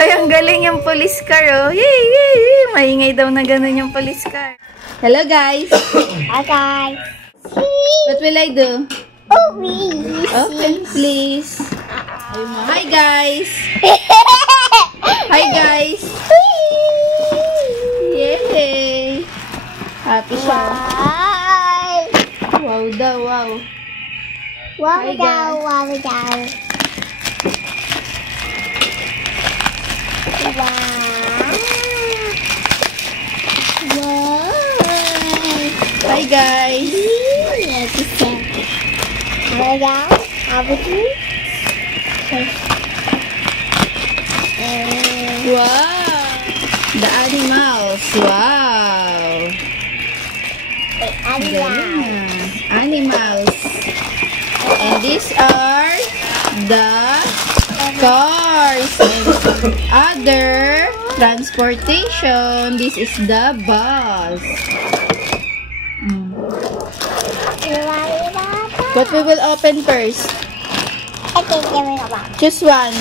Ay, ang galing yung police car, oh. Yay, yay, yay. Maingay daw na ganun yung police car. Hello, guys. Hi, guys. What will I do? Please. Open, please. Hi, guys. Hi, guys. Yay. Happy siya. Wow daw, wow. Wow Hi, daw, guys. wow daw. Wow. Hi, guys. Wow daw. How about you? Wow. The animals. Wow. Animals. And these are the cars and other transportation. This is the bus. What we will open first? Choose one.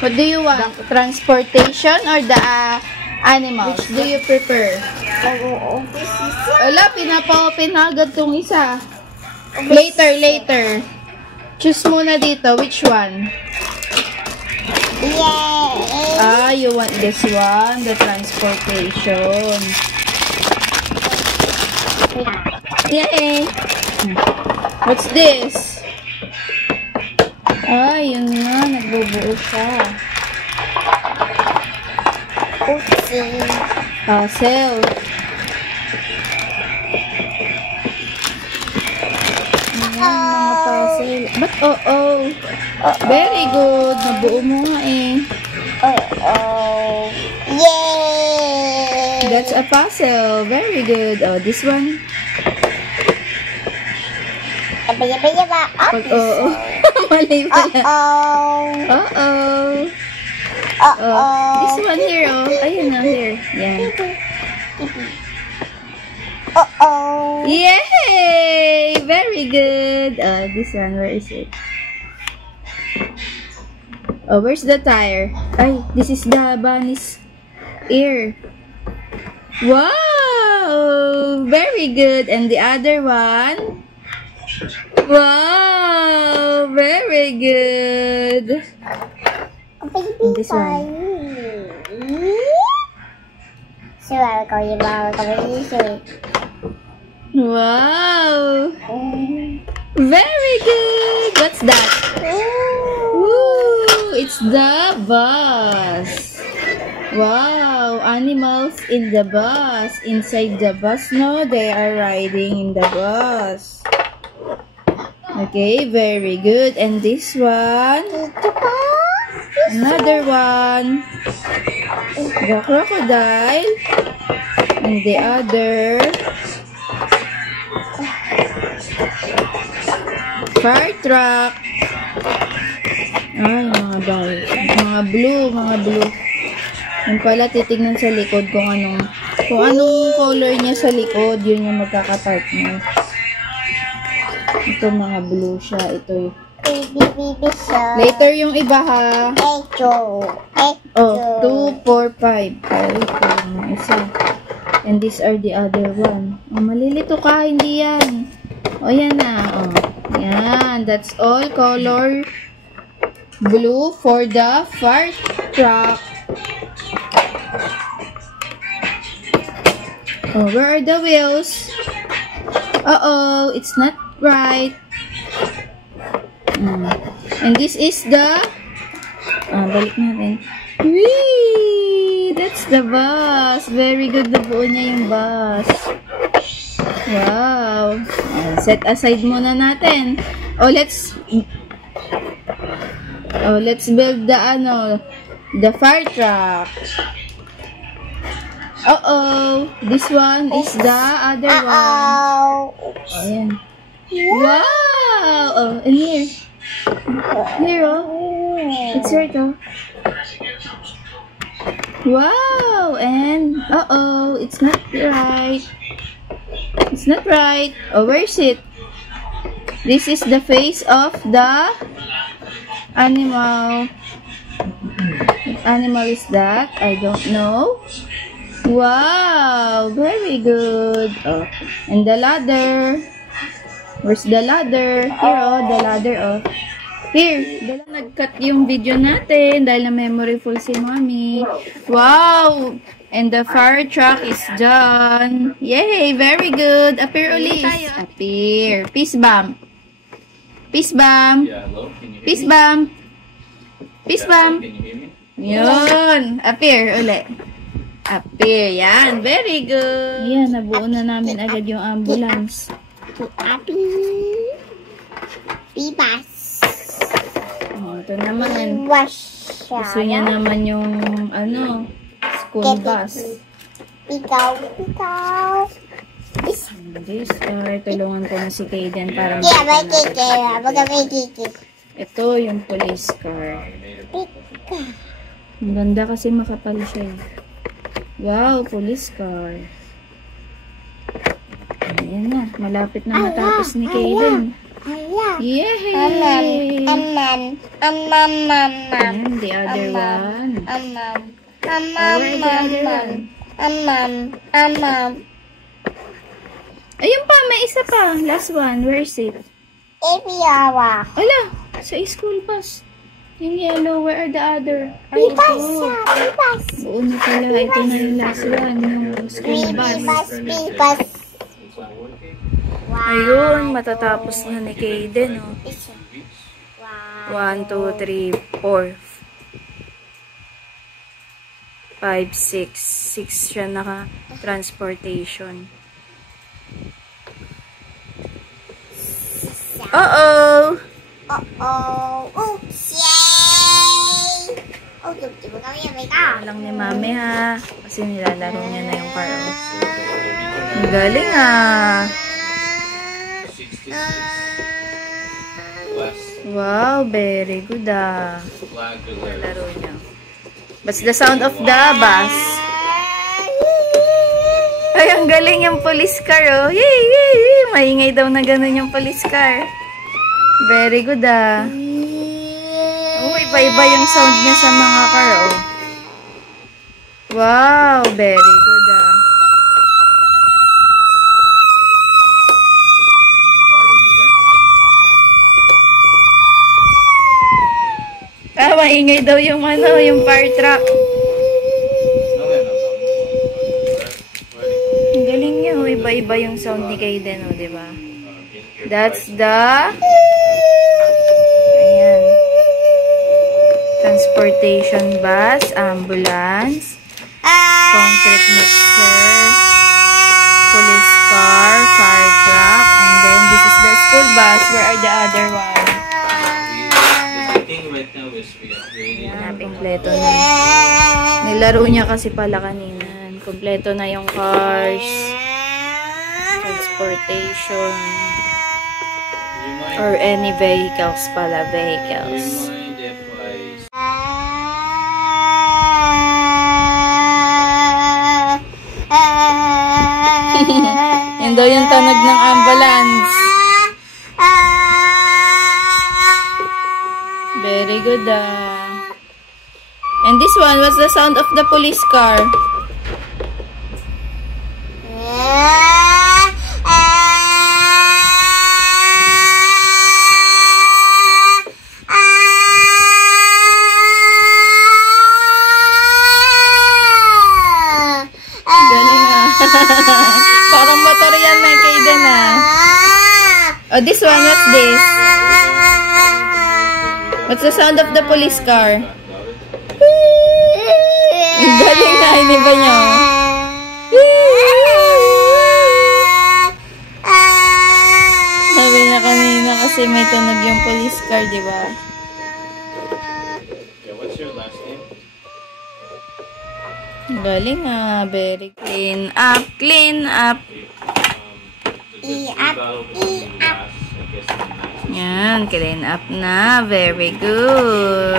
What do you want? Transportation or the animals? Which do you prefer? Wala, pinapa-open na agad tong isa. Later, later. Choose muna dito. Which one? Ah, you want this one, the transportation. Yay! What's this? Ah, yun nga, nagbubuo siya. Puzzle. Mga puzzle. But, oh. Very good. Nabuo mo nga eh. Yay! That's a puzzle. Very good. Oh, this one. Pag, oo. Mali pala. This one here, oh. Ayun na, here. Yan. Yay! Very good. This one, where is it? Oh, where's the tire? Ay, this is the bunny's ear. Wow! Very good. And the other one? Wow! Very good. And this one. Wow! Very good. What's that? Woo! It's the bus. Wow! Animals in the bus. Inside the bus, no? They are riding in the bus. Okay, very good. And this one? Another one. The crocodile. And the other. Fire truck. Ay, mga bawal. Mga blue. Yung pala, titignan sa likod kung anong color niya sa likod. Yun yung magkakapartner. Ito mga blue siya. Ito yung later yung iba ha. Oh, 2, 4, 5. Ito yung isa. And these are the other one. Oh, malilito ka. Hindi yan. Oh, yan na. Oh, yan. That's all color blue for the fire truck. Oh, where are the wheels? Uh-oh, it's not right. And this is the balik natin. Whee! That's the bus. Very good. Nabuo niya yung bus. Wow. Set aside muna natin. Let's build the fire truck. This one is the other one. Ayan. Wow! And here. Here, it's right, Wow! And, it's not right. It's not right. Oh, where is it? This is the face of the animal. What animal is that? I don't know. Wow! Very good. Oh. And the ladder. Where's the ladder? Here, oh. The ladder, oh. Here. Nag-cut yung video natin dahil na memory full si Mommy. Wow! And the fire truck is done. Yay! Very good. Appear ulit tayo. Appear. Peace bump. Peace bump. Peace bump. Peace bump. Yun. Appear ulit. Appear. Yan. Very good. Yan. Nabuo na namin agad yung ambulance. Bibas. Ito naman. Gusto niya naman yung school bus. Ikaw. This, tulungan ko na si Kaden para ito yung police car. Ang ganda kasi makapal siya. Wow, police car. Ayan na, malapit na matapos ni Kaden. Yay! Ayan, the other one. Ayun pa, may isa pa. Last one. Where is it? Ala, sa school bus. Yung yellow, where are the other? Bibas. Buo na pala. Ito na yung last one. Yung school bus. Ayun, matatapos na ni Kaden. 1, 2, 3, 4, 5, 6. 6 siya naka-transportation. Uh-oh! Oops! Yay! Lang ni Mami ha. Kasi nilalaro niya na yung car. Ang galing ah! Wow, very good ah. Nilalaro niya. What's the sound of the bus? Ay, ang galing yung police car oh. Yay, yay, yay! Maingay daw na ganun yung police car. Very good ah. Oh, iba-iba yung sound niya sa mga car oh. Wow, very good ah. Ah, maingay daw yung yung fire truck. Ang galing niya oh. Iba-iba yung sound ni Kaden oh, diba? That's the transportation bus, ambulance, concrete mixer, police car, fire truck, and then this is the school bus. Where are the other one? Yan, kompleto na. Nilaro niya kasi pala kanina. Kompleto na yung cars, transportation, or any vehicles pala, vehicles. Yan daw yung tunog ng ambulance. Very good ah. And this one, what's the sound of the police car? Parang motor yan, may Kaden ah. Oh, this one, what's this? What's the sound of the police car? Galing na, hindi ba niya? Sabi niya kanina kasi may tunog yung police car, di ba? What's your last name? Galing ah, very clean up, clean up. Yan, clean up na, very good.